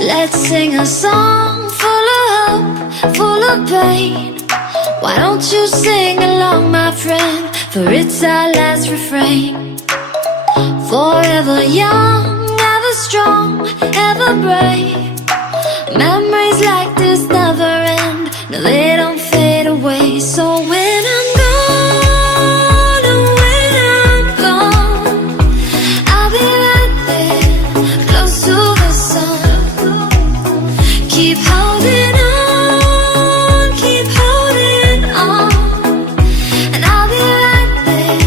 Let's sing a song full of hope, full of pain. Why don't you sing along, my friend? For it's our last refrain. Forever young, ever strong, ever brave. Memories like this never end. No, they don't fade away. So when I'm gone, oh, when I'm gone, I'll be right there, close to the sun. Keep holding on, keep holding on, and I'll be right there,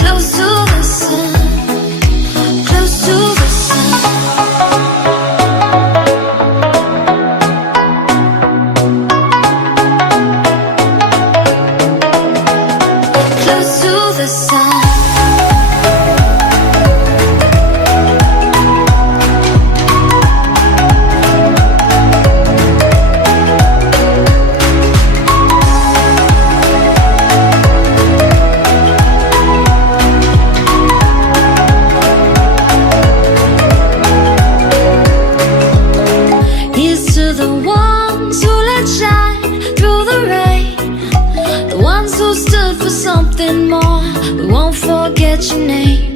close to the sun, close to the sun. Close to the sun. Here's to the ones who let shine through the rain, the ones who stood for something more. We won't forget your name.